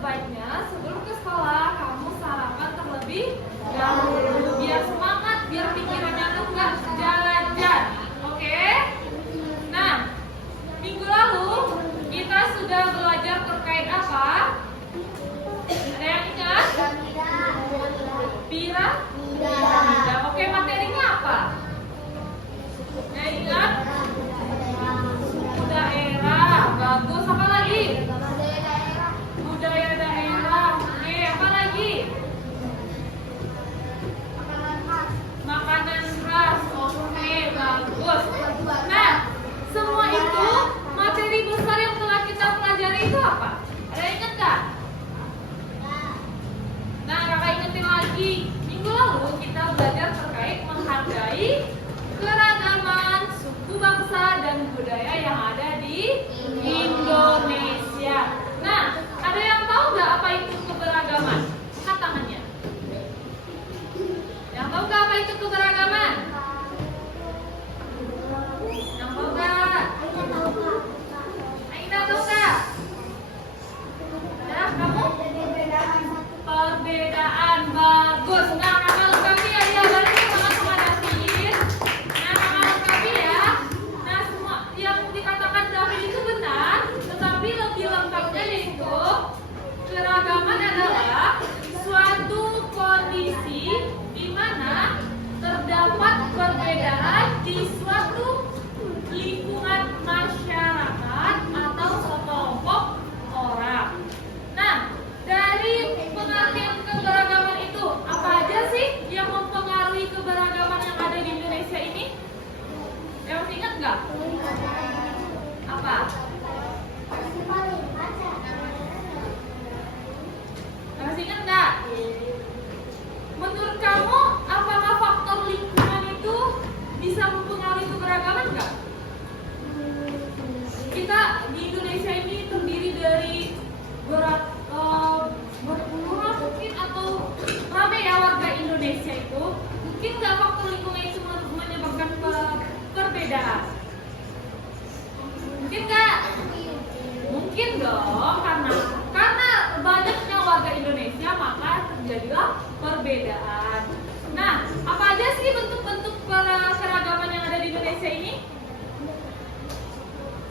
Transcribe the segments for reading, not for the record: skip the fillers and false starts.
sebaiknya sebelum ke sekolah kamu sarapan terlebih dahulu biar semangat, biar pikirannya tuh nggak jalan-jalan. Oke? Nah, minggu lalu kita sudah belajar terkait apa? Ada yang ingat? Piramida. Oke, materinya apa? Yang ingat? Suku daerah. Bagus. Apa lagi? Budaya daerah. Oke, apa lagi? Makanan khas. Oke, bagus. Nah, semua itu materi besar yang telah kita pelajari itu apa? Ada yang ingat nggak? Nah, kakak ingetin lagi. Minggu lalu kita belajar terkait menghargai keragaman suku bangsa dan budaya yang ada di Indonesia. Nah, ada yang tahu nggak apa itu keberagaman? Angkat tangannya. Yang tahu nggak apa itu keberagaman? Yang tahu nggak? Aina tahu nggak? Ya, kamu? Perbedaan. Bagus. Nah, kakak lengkapi ya, balik semangat menghadapiin. Nah, kakak lengkapi ya. Nah, semua yang dikatakan David itu benar, tetapi lebih lengkapnya yaitu keragaman adalah suatu kondisi di mana terdapat perbedaan di suatu lingkungan masyarakat atau sekelompok orang. Nah, dari pengertian keberagaman itu, apa aja sih yang mempengaruhi keberagaman yang ada di Indonesia ini? Yang ingat nggak? Apa? Masih ingat nggak? Menurut kamu, apakah faktor lingkungan itu bisa mempengaruhi keberagaman nggak? Kita di Indonesia ini terdiri dari berpuluh mungkin atau rame ya warga Indonesia itu. Mungkin nggak faktor lingkungan itu menyebabkan perbedaan? Mungkin nggak? Mungkin dong, karena banyaknya warga Indonesia maka terjadilah perbedaan. Nah, apa aja sih bentuk-bentuk keragaman yang ada di Indonesia ini?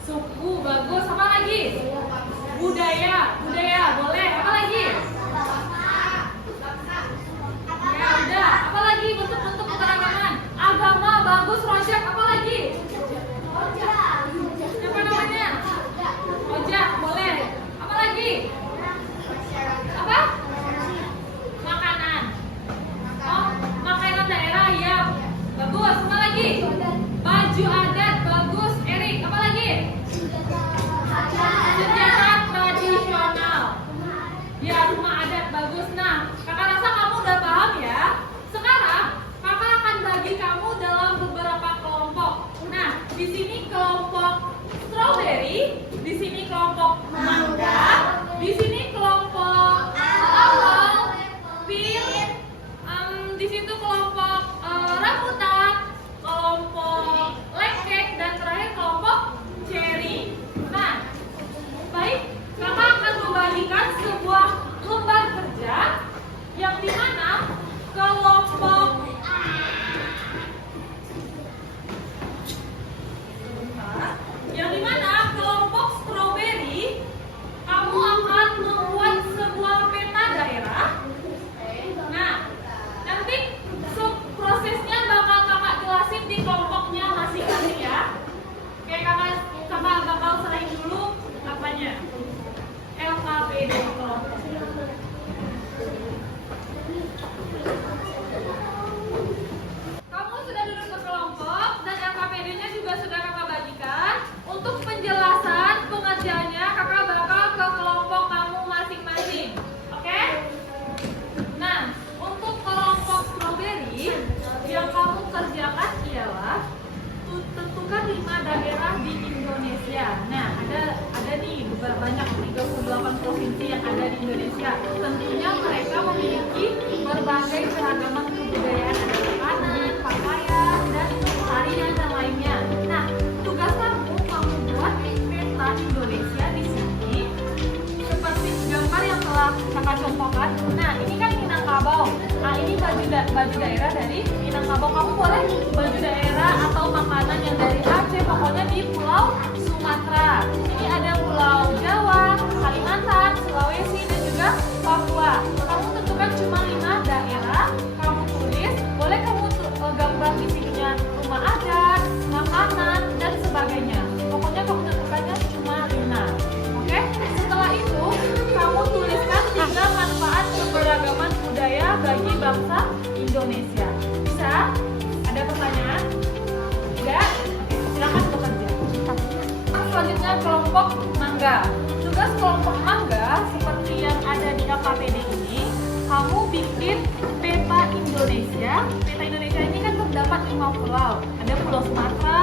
Suku, bagus. Apa lagi? Budaya, boleh. Apa lagi? Ya udah. Apa lagi bentuk-bentuk keberagaman? Agama, bagus. Rojak, apa lagi? Siapa namanya? Rojak, boleh. Apa lagi? Apa? Makanan. Oh, makanan daerah, ya. Bagus. Apa lagi? Baju adat, bagus. Erik, apa lagi? Sejarah tradisional. Ya, rumah adat, bagus. Nah, kakak rasa kamu udah paham ya. Sekarang kakak akan bagi kamu dalam beberapa kelompok. Nah, di sini kelompok strawberry, di sini kelompok mangga, di sini kelompok apel, pir, di situ kelompok rambutan, kelompok lengkek, dan terakhir kelompok cherry. Nah, baik, kakak akan membagikan sebuah lembar kerja yang dimana kelompok strawberry kamu akan membuat sebuah peta daerah. Nah, nanti prosesnya bakal kakak jelasin di kelompoknya masing-masing ya. Oke, kakak bakal serahin dulu apanya. LKPD kelompok. Kamu sudah duduk berkelompok dan LKPD-nya juga sudah kakak bagikan. Untuk penjelasan pengerjaannya kakak bakal ke kelompok kamu masing-masing. Oke? Nah, untuk kelompok strawberry yang kamu kerjakan ialah tentukan 5 daerah di Indonesia. Nah, ada nih banyak 38 provinsi yang ada di Indonesia. Tentunya mereka memiliki berbagai keragaman kebudayaan, ada makanan, pakaian, dan tarian dan lainnya. Nah, tugas kamu buat peta Indonesia di sini seperti gambar yang telah Kakak contohkan. Nah, ini kan Minangkabau. Nah, ini baju daerah dari Minangkabau. Kamu boleh baju daerah atau makanan yang dari Aceh, pokoknya di Pulau Sumatera. Ini ada Pulau Jawa, Kalimantan, Sulawesi, dan juga Papua. Kamu tentukan cuma 5 daerah. Kamu tulis, boleh kamu gambar di sininya rumah adat, makanan, dan sebagainya. Pokoknya kamu tentukannya cuma 5. Oke? Setelah itu, kamu tuliskan 3 manfaat keberagaman budaya bagi bangsa Indonesia. Bisa? Ada pertanyaan? Tidak? Oke, silakan bekerja. Selanjutnya kelompok mangga. Tugas kelompok mangga seperti yang ada di KKPD ini, kamu bikin peta Indonesia. Peta Indonesia ini kan terdapat 5 pulau. Ada Pulau Sumatera,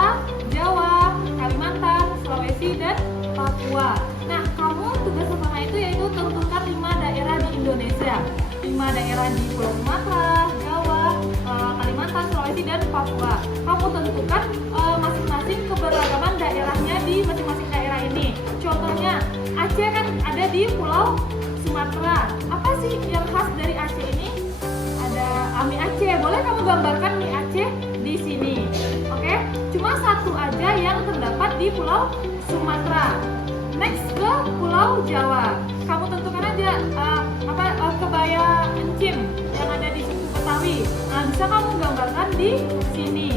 Jawa, Kalimantan, Sulawesi, dan Papua. Nah, kamu tugas pertama itu yaitu tentukan 5 daerah di Indonesia. 5 daerah di Pulau Sumatera, Jawa, Kalimantan, Sulawesi, dan Papua. Kamu tentukan masing-masing keberagaman daerahnya di masing-masing daerah ini. Contohnya, Aceh kan ada di Pulau Sumatera. Apa sih yang khas dari Aceh ini? Ada mie Aceh. Boleh kamu gambarkan mie Aceh di sini. Oke? Cuma satu aja yang terdapat di Pulau Sumatera. Next ke Pulau Jawa. Kamu tentukan aja kebaya encim yang ada di suku Betawi. Nah, bisa kamu gambarkan di sini.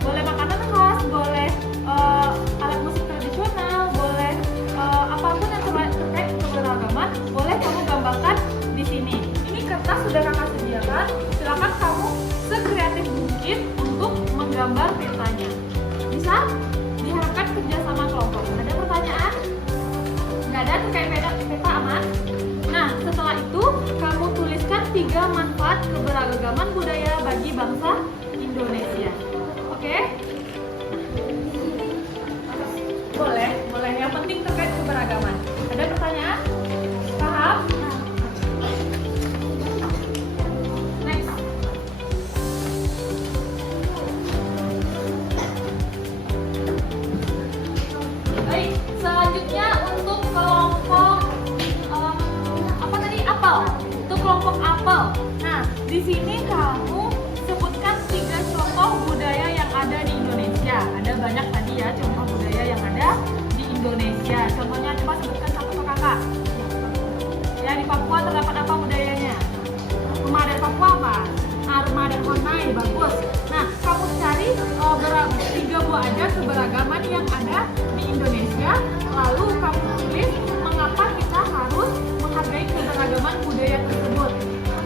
Boleh makanan khas, boleh alat musik tradisional, boleh apapun yang terkait keberagaman, boleh kamu gambarkan di sini. Ini kertas sudah kakak sediakan. Silakan kamu sekreatif mungkin untuk menggambar petanya. Bisa? Diharapkan kerja sama kelompok. Ada pertanyaan? Nggak ada terkait peta aman? Nah, setelah itu kamu tuliskan 3 manfaat keberagaman budaya bagi bangsa Indonesia. Oke? Boleh. Yang penting terkait keberagaman. Ada pertanyaan? Paham? Next. Baik, selanjutnya untuk kelompok apel. Untuk kelompok apel. Nah, di sini kamu sebutkan 3 contoh budaya yang ada di Indonesia. Ada banyak tadi ya contoh budaya yang ada di Indonesia. Contohnya coba sebutkan satu ke kakak. Ya, di Papua terdapat apa budayanya? Rumah adat Papua apa? Nah, rumah adat Honai, bagus. Nah, kamu cari 3 buah adat keberagaman yang ada di Indonesia. Lalu kamu tulis mengapa kita harus menghargai keberagaman budaya tersebut.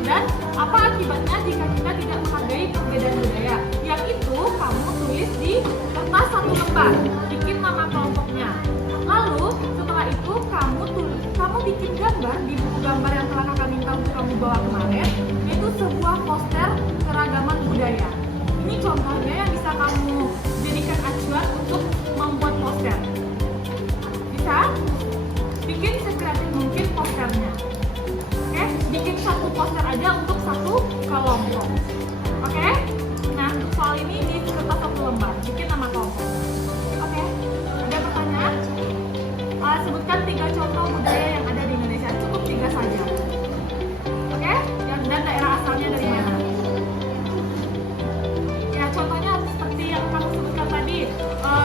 Dan apa akibatnya jika kita tidak menghargai perbedaan budaya. Yang itu kamu tulis di kertas 1 lembar. Bikin nama kelompoknya. Lalu setelah itu kamu bikin gambar di buku gambar yang telah kakak minta untuk kamu bawa kemarin, yaitu sebuah poster keragaman budaya. Ini contohnya yang bisa kamu jadikan acuan untuk membuat poster. Bisa? Bikin sekreatif mungkin posternya. Oke? Bikin 1 poster aja untuk 1 kelompok. Oke? Nah, soal ini di kertas 1 lembar. Bikin nama kelompok. Oke? Ada pertanyaan? Sebutkan 3 contoh budaya yang ada di Indonesia. Cukup 3 saja. Oke? Dan daerah asalnya dari mana? Ya, contohnya seperti yang kamu sebutkan tadi,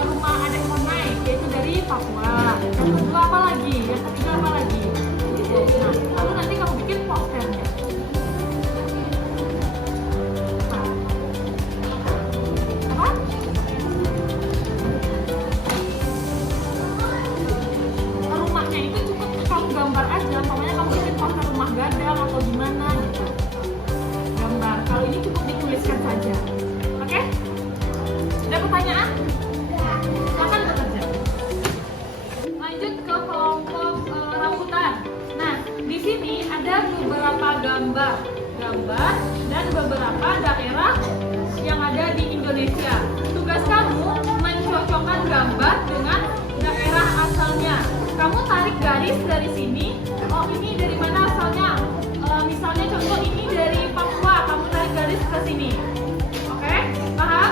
rumah adat Honai, yaitu dari Papua. Yang kedua apa lagi? Yang ketiga apa lagi? Nah, lalu nanti kamu bikin posternya. Apa? Rumahnya itu cukup kamu gambar aja, pokoknya kamu bikin poster rumah gadang atau gimana gitu. Gambar. Kalau ini cukup dituliskan saja. Oke? Ada pertanyaan? Silakan bekerja. Lanjut ke kelompok rambutan. Nah, di sini ada beberapa gambar dan beberapa daerah yang ada di Indonesia. Tugas kamu mencocokkan gambar dengan daerah asalnya. Kamu tarik garis dari sini. Oh, ini dari mana asalnya? Misalnya contoh ini dari Papua. Kamu tarik garis ke sini. Oke? Paham?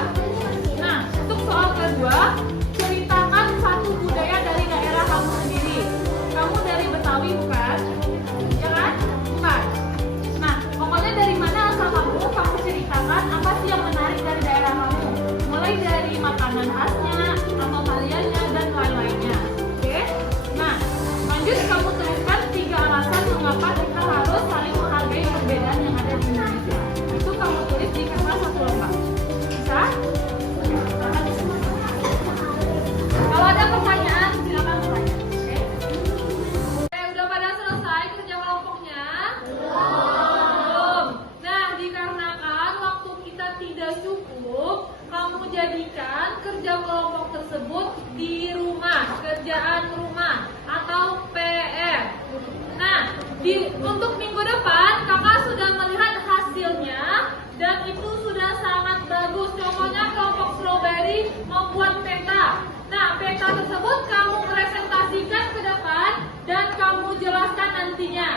Nah, untuk soal kedua, ceritakan 1 budaya dari daerah kamu sendiri. Kamu dari Betawi bukan? Ya kan? Untuk minggu depan, kakak sudah melihat hasilnya dan itu sudah sangat bagus. Contohnya kelompok strawberry membuat peta. Nah, peta tersebut kamu presentasikan ke depan dan kamu jelaskan nantinya.